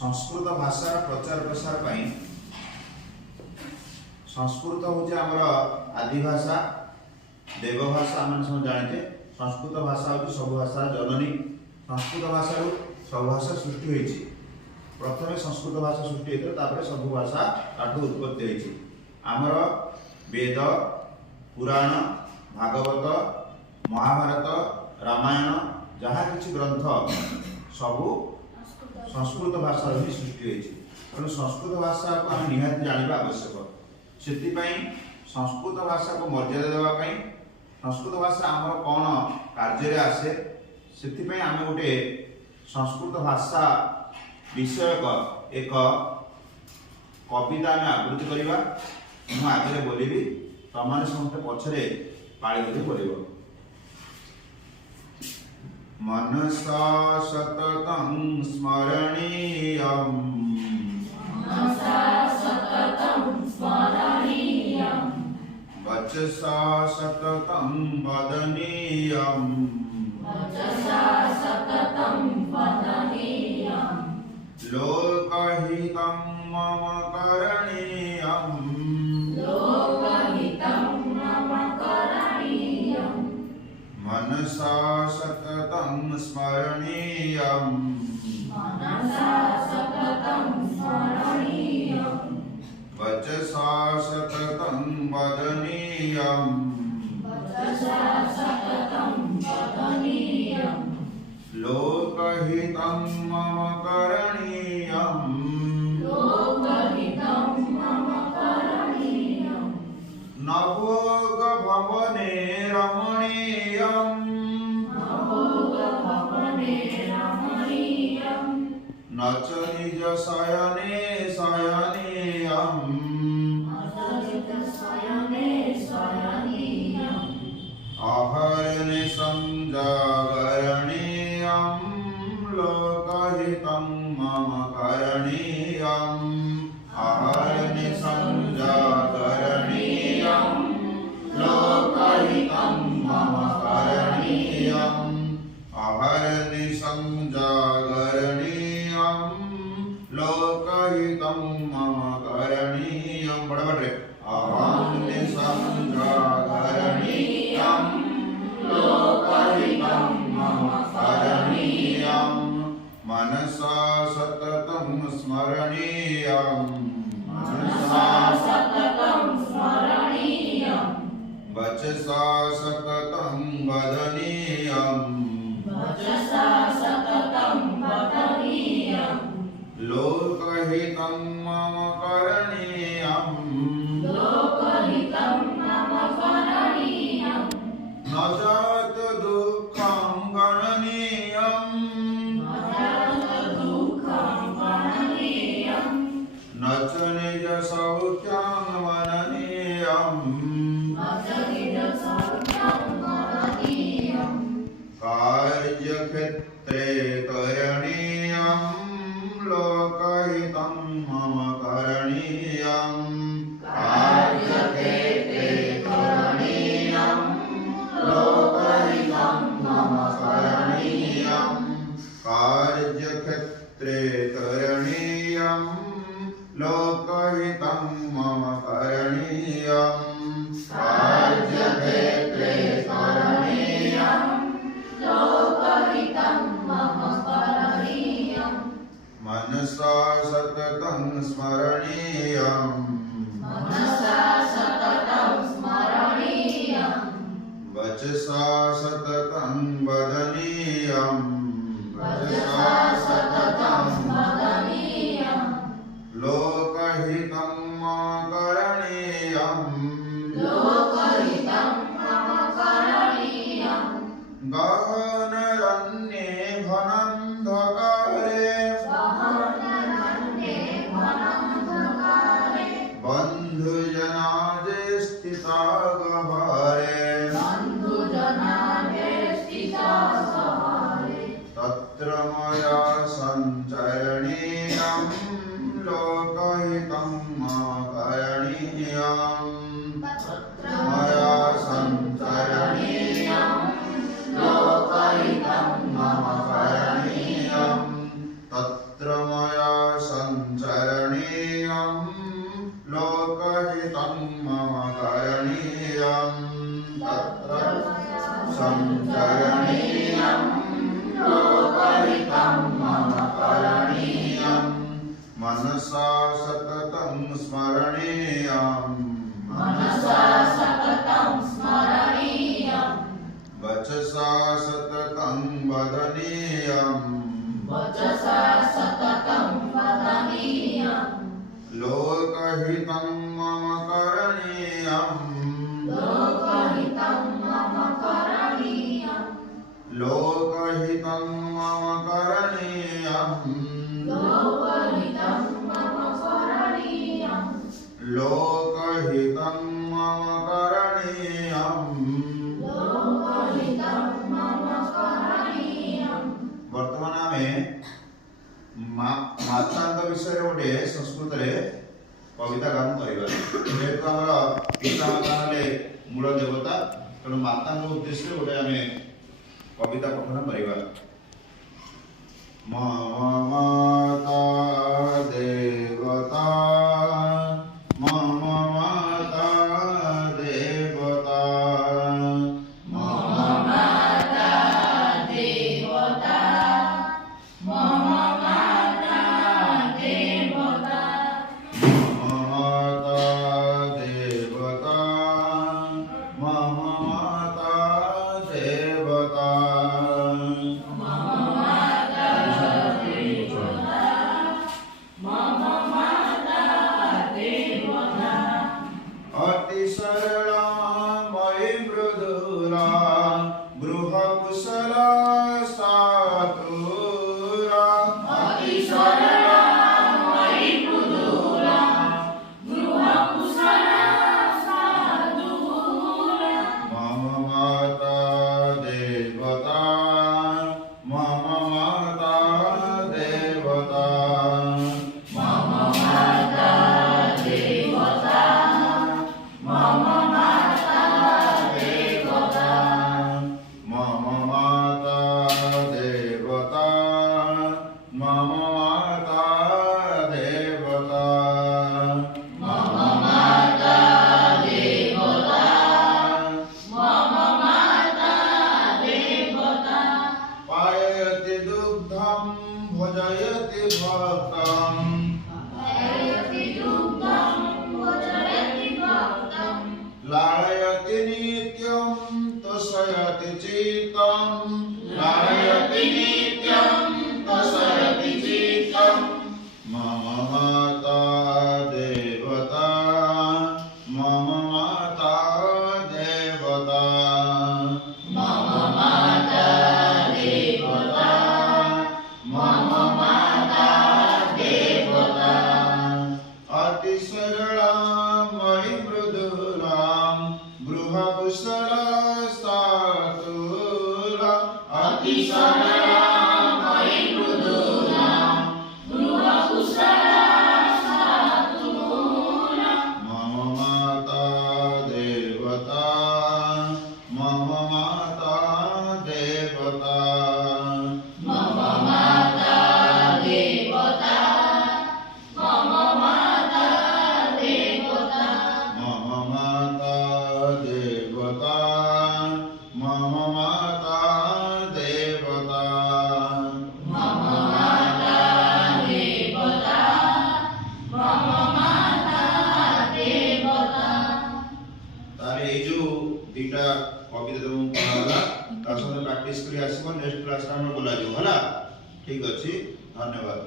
संस्कृत भाषार प्रचार प्रसार पाई संस्कृत हूँ आमर आदि भाषा देवभाषा आम सब जानते। संस्कृत भाषा हूँ सब भाषा जननी। संस्कृत भाषा सब भाषा सृष्टि होती। प्रथम संस्कृत भाषा सृष्टि होता सब भाषा ताठू उत्पत्ति होती। आमर वेद पुराण भागवत महाभारत रामायण जहाँ किसी ग्रंथ सबू संस्कृत भाषा ही सृष्टि होती। तेणु संस्कृत भाषा को आम निहाती जाना आवश्यक। से संस्कृत भाषा को मर्यादा देवाई संस्कृत भाषा आमर कौन कार्य आसे से आम गोटे संस्कृत भाषा विषयक एक कविता आम आवृत्ति करवा। मु आगे बोलि तुम समस्त पछरे पाड़ी बोल। मनसा सततं स्मरणीयम् वचसा सततं वदनीयम् लोकहितं मम करणीयम् मनसा सततं स्मरणीयम् वचसा सततं वदनीयम् लोकहितं मम करणीयम् नभोग भवने रमणीयम् न च निज शयने शयनीयम् अहर्निशं जागरणीयम् लोकहितं मम करणीयम् अहर्निशं जागरणीयम् लोकहितं मम करणीयम् अहर्निशं जागरणीयम् लोकहितं मम करणीयम्। बराबर रे अहर्निशं जागरणीयम् लोकहितं मम करणीयम् मनसा सततं स्मरणीयम् वचसा सततं वदनीयम् लोकहितं मम करणीयम् न जात दुःखं गणनीयम् न च निज सौख्यं मननीयम् कार्यक्षेत्रे करणीयम् लोकहितं मम करणीयम् कार्यक्षेत्रे करणीयम् लोकहितं मम करणीयम् कार्यक्षेत्रे करणीयम् लोकहितं मम करणीयम् कार्यक्षेत्रे करणीयम् मनसा सततं स्मरणीयम् वचसा सततं वदनीयम् लोकहितं मम करणीयम् गहनरण्ये घनन्धकारे बन्धुजनादे स्थिता गह्वरे तत्र मया सञ्चरणीयम् लोकहितं मम करणीयम् मया सञ्चरणीयम् लोकहितं मम करणीयम् तत्र मया संचरणीयं लोकहितं मम करणीयं तत्र संचरणीयं लोकहितं मम करणीयं मनसा सततं स्मरणीयं वचसा सततं वदनीयं लोकहितं मम करणीयं लोकहितं मम करणीयं लोकहितं मम करणीयं वर्तमान आमे मातांग विषय गोटे संस्कृत रे कविता गान करिबा जेहेतु हमर पिता माता हले मूल देवता तेणु मातांग उद्देश्य गोटे आमे कविता पठन करिबा मम माता देवता मम माता देवता अति सरला मयि मृदुला गृह कुशला सातुरा अति सरला मयि मृदुला गृह कुशला सातुरा मम माता देवता मम माता देवता पाययति दुग्धं भोजयति भक्तं लालयति नित्यं तोषयति चित्तं लालयति नित्यं तोषयति चित्तं मम माता देवता मम माता देवता अति सरला मयि मृदुला गृह कुशला सातुला अति सरला मयि मृदुला गृह कुशला सातुला मम माता देवता मम माता देवता मम माता देवता तारे ए जो दीटा कविता तुम पढ़ाला ता संगे प्रैक्टिस करी आसीबो नेक्स्ट क्लास रे हम बोला जो हला ठीक अछि धन्यवाद।